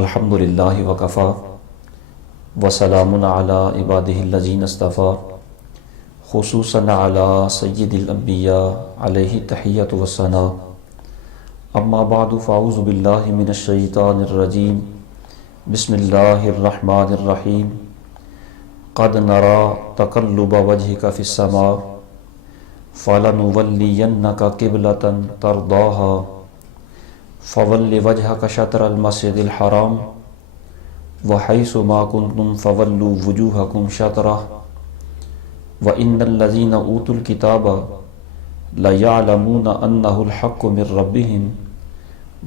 الحمد للہ وکفا وسلام علی عبادہ الذین اصطفیٰ خصوصاً علی سید الانبیاء علیہ تحیۃ والثناء اما بعد فاعوذ باللہ من الشیطان الرجیم بسم اللہ الرحمن الرحیم قد نرى تقلب وجهك في السماء فلنولینک قبلة ترضاها فول وجهك شطر المسجد الحرام وحيث ما كنتم فولوا وجوهكم شطره وإن الذين أوتوا الكتاب ليعلمون أنه الحق من ربهم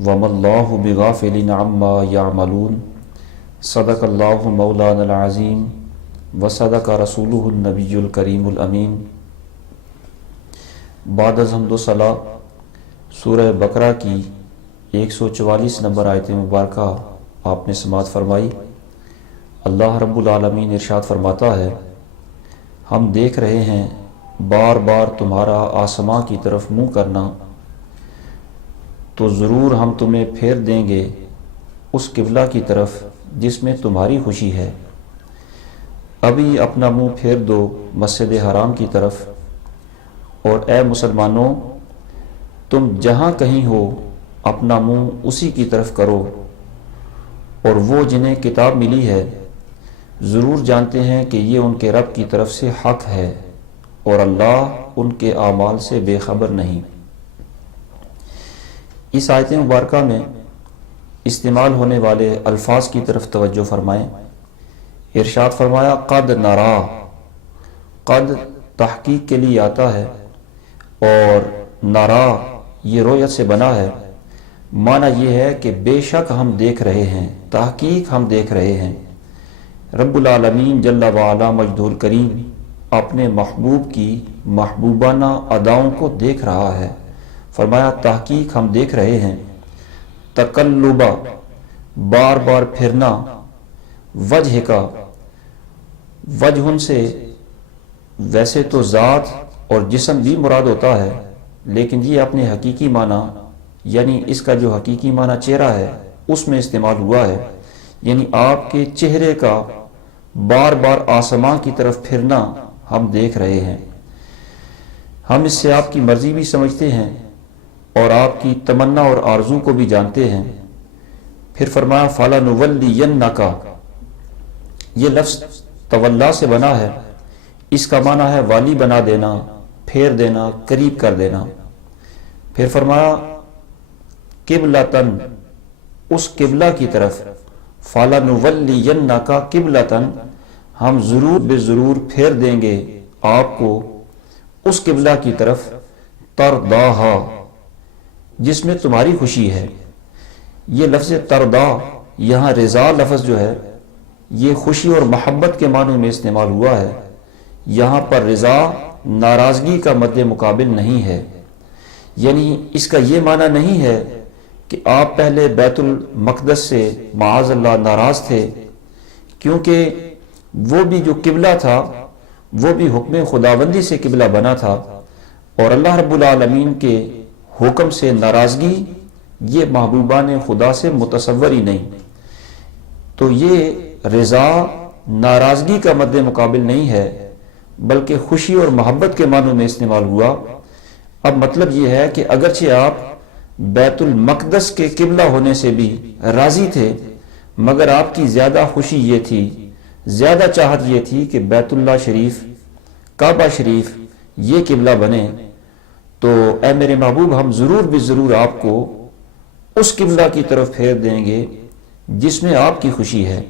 وما الله بغافل عما يعملون صدق الله مولانا العظيم وصدق رسوله النبي الكريم الأمين۔ بعد از حمد و ثنا سورہ بقرہ کی 144 نمبر آیت مبارکہ آپ نے سماعت فرمائی۔ اللہ رب العالمین ارشاد فرماتا ہے، ہم دیکھ رہے ہیں بار بار تمہارا آسماں کی طرف منہ کرنا، تو ضرور ہم تمہیں پھیر دیں گے اس قبلہ کی طرف جس میں تمہاری خوشی ہے۔ ابھی اپنا منہ پھیر دو مسجد حرام کی طرف، اور اے مسلمانوں تم جہاں کہیں ہو اپنا منہ اسی کی طرف کرو، اور وہ جنہیں کتاب ملی ہے ضرور جانتے ہیں کہ یہ ان کے رب کی طرف سے حق ہے، اور اللہ ان کے اعمال سے بے خبر نہیں۔ اس آیت مبارکہ میں استعمال ہونے والے الفاظ کی طرف توجہ فرمائیں۔ ارشاد فرمایا قد نرا، قد تحقیق کے لیے آتا ہے، اور نرا یہ رویت سے بنا ہے۔ معنی یہ ہے کہ بے شک ہم دیکھ رہے ہیں، تحقیق ہم دیکھ رہے ہیں۔ رب العالمین جل وعلا مجدہ الکریم اپنے محبوب کی محبوبانہ اداؤں کو دیکھ رہا ہے۔ فرمایا تحقیق ہم دیکھ رہے ہیں، تقلبہ بار بار پھرنا، وجہ کا وجہ سے ویسے تو ذات اور جسم بھی مراد ہوتا ہے، لیکن یہ اپنے حقیقی معنی یعنی اس کا جو حقیقی معنی چہرہ ہے اس میں استعمال ہوا ہے، یعنی آپ کے چہرے کا بار بار آسمان کی طرف پھرنا ہم دیکھ رہے ہیں۔ ہم اس سے آپ کی مرضی بھی سمجھتے ہیں اور آپ کی تمنا اور آرزو کو بھی جانتے ہیں۔ پھر فرمایا فَلَنُوَلِّيَنَّكَ، یہ لفظ تولا سے بنا ہے، اس کا معنی ہے والی بنا دینا، پھیر دینا، قریب کر دینا۔ پھر فرمایا قبلتن، اس قبلہ کی طرف، فَلَنُوَلِّيَنَّكَ قبلتن، ہم ضرور بے ضرور پھیر دیں گے آپ کو اس قبلہ کی طرف، ترضاہا جس میں تمہاری خوشی ہے۔ یہ لفظ ترضا یہاں رضا لفظ جو ہے یہ خوشی اور محبت کے معنوں میں استعمال ہوا ہے۔ یہاں پر رضا ناراضگی کا مد مقابل نہیں ہے، یعنی اس کا یہ معنی نہیں ہے کہ آپ پہلے بیت المقدس سے معاذ اللہ ناراض تھے، کیونکہ وہ بھی جو قبلہ تھا وہ بھی حکم خداوندی سے قبلہ بنا تھا، اور اللہ رب العالمین کے حکم سے ناراضگی یہ محبوبان خدا سے متصور ہی نہیں۔ تو یہ رضا ناراضگی کا مد مقابل نہیں ہے بلکہ خوشی اور محبت کے معنوں میں استعمال ہوا۔ اب مطلب یہ ہے کہ اگرچہ آپ بیت المقدس کے قبلہ ہونے سے بھی راضی تھے، مگر آپ کی زیادہ خوشی یہ تھی، زیادہ چاہت یہ تھی کہ بیت اللہ شریف، کعبہ شریف یہ قبلہ بنے۔ تو اے میرے محبوب ہم ضرور بھی ضرور آپ کو اس قبلہ کی طرف پھیر دیں گے جس میں آپ کی خوشی ہے۔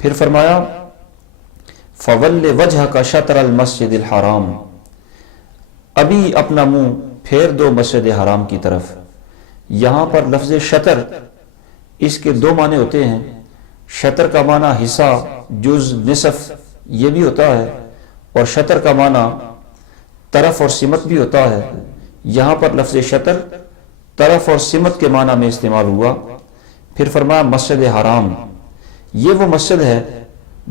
پھر فرمایا فَوَلِّ وَجْهَكَ شَطْرَ الْمَسْجِدِ الْحَرَامِ، ابھی اپنا منہ پھیر دو مسجد حرام کی طرف۔ یہاں پر لفظ شطر اس کے دو معنی ہوتے ہیں۔ شطر کا معنی حصہ، جز، نصف یہ بھی ہوتا ہے، اور شطر کا معنی طرف اور سمت بھی ہوتا ہے۔ یہاں پر لفظ شطر طرف اور سمت کے معنی میں استعمال ہوا۔ پھر فرمایا مسجد حرام، یہ وہ مسجد ہے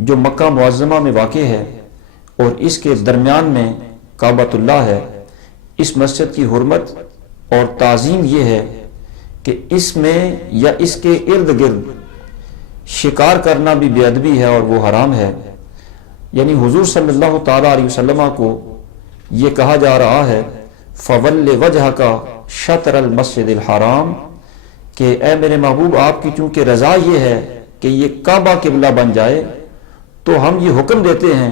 جو مکہ معظمہ میں واقع ہے، اور اس کے درمیان میں کعبۃ اللہ ہے۔ اس مسجد کی حرمت اور تعظیم یہ ہے کہ اس میں یا اس کے ارد گرد شکار کرنا بھی بے ادبی ہے اور وہ حرام ہے۔ یعنی حضور صلی اللہ تعالیٰ علیہ وسلم کو یہ کہا جا رہا ہے فَوَلِّ وَجْهَكَ شَطْرَ الْمَسْجِدِ الْحَرَامِ کہ اے میرے محبوب آپ کی چونکہ رضا یہ ہے کہ یہ کعبہ قبلہ بن جائے، تو ہم یہ حکم دیتے ہیں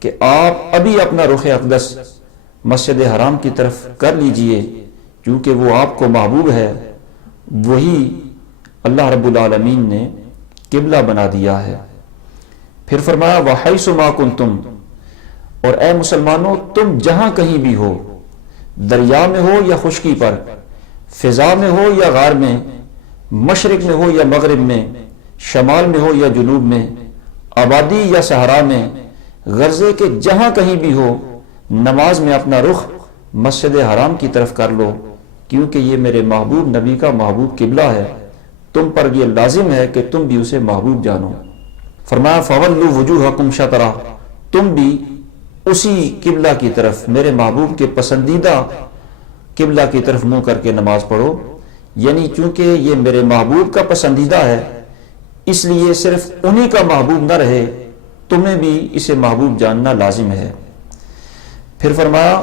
کہ آپ ابھی اپنا رخ اقدس مسجد حرام کی طرف کر لیجئے، کیونکہ وہ آپ کو محبوب ہے، وہی اللہ رب العالمین نے قبلہ بنا دیا ہے۔ پھر فرمایا وَحَيْثُ مَا كُنْتُمْ اور اے مسلمانوں تم جہاں کہیں بھی ہو، دریا میں ہو یا خشکی پر، فضا میں ہو یا غار میں، مشرق میں ہو یا مغرب میں، شمال میں ہو یا جنوب میں، آبادی یا صحرا میں، غرضے کے جہاں کہیں بھی ہو، نماز میں اپنا رخ مسجد حرام کی طرف کر لو، کیونکہ یہ میرے محبوب نبی کا محبوب قبلہ ہے، تم پر یہ لازم ہے کہ تم بھی اسے محبوب جانو۔ فرمایا فَوَلُّوا وُجُوهَكُمْ شَطْرَهُ تم بھی اسی قبلہ کی طرف، میرے محبوب کے پسندیدہ قبلہ کی طرف منہ کر کے نماز پڑھو، یعنی چونکہ یہ میرے محبوب کا پسندیدہ ہے اس لیے صرف انہی کا محبوب نہ رہے، تمہیں بھی اسے محبوب جاننا لازم ہے۔ پھر فرمایا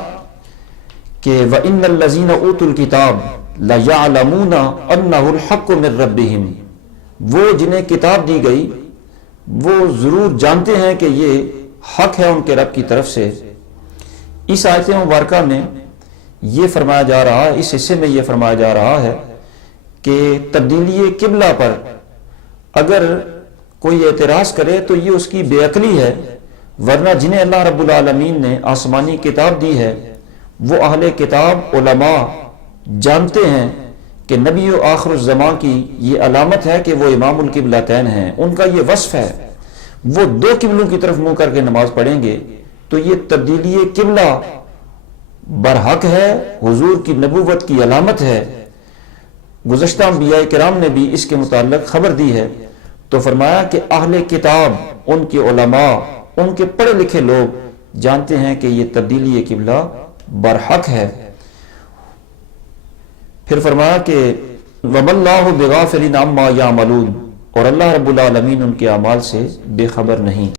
کہ وَإِنَّ الَّذِينَ أُوتُوا الْكِتَابَ لَيَعْلَمُونَ أَنَّهُ الْحَقُّ مِنْ رَبِّهِمْ وہ جنہیں کتاب دی گئی وہ ضرور جانتے ہیں کہ یہ حق ہے ان کے رب کی طرف سے۔ اس آیت مبارکہ میں یہ فرمایا جا رہا ہے، اس حصے میں یہ فرمایا جا رہا ہے کہ تبدیلی قبلہ پر اگر کوئی اعتراض کرے تو یہ اس کی بے عقلی ہے، ورنہ جنہیں اللہ رب العالمین نے آسمانی کتاب دی ہے وہ اہل کتاب علماء جانتے ہیں کہ نبی و آخر الزمان کی یہ علامت ہے کہ وہ امام القبلتین ہیں، ان کا یہ وصف ہے، وہ دو قبلوں کی طرف منہ کر کے نماز پڑھیں گے، تو یہ تبدیلی قبلہ برحق ہے، حضور کی نبوت کی علامت ہے۔ گزشتہ انبیاء کرام نے بھی اس کے متعلق خبر دی ہے، تو فرمایا کہ اہل کتاب، ان کے علماء، ان کے پڑھے لکھے لوگ جانتے ہیں کہ یہ تبدیلی قبلہ برحق ہے۔ پھر فرمایا کہ وَمَا اللَّهُ بِغَافِلٍ عَمَّا يَعْمَلُونَ اور اللہ رب العالمین ان کے اعمال سے بے خبر نہیں۔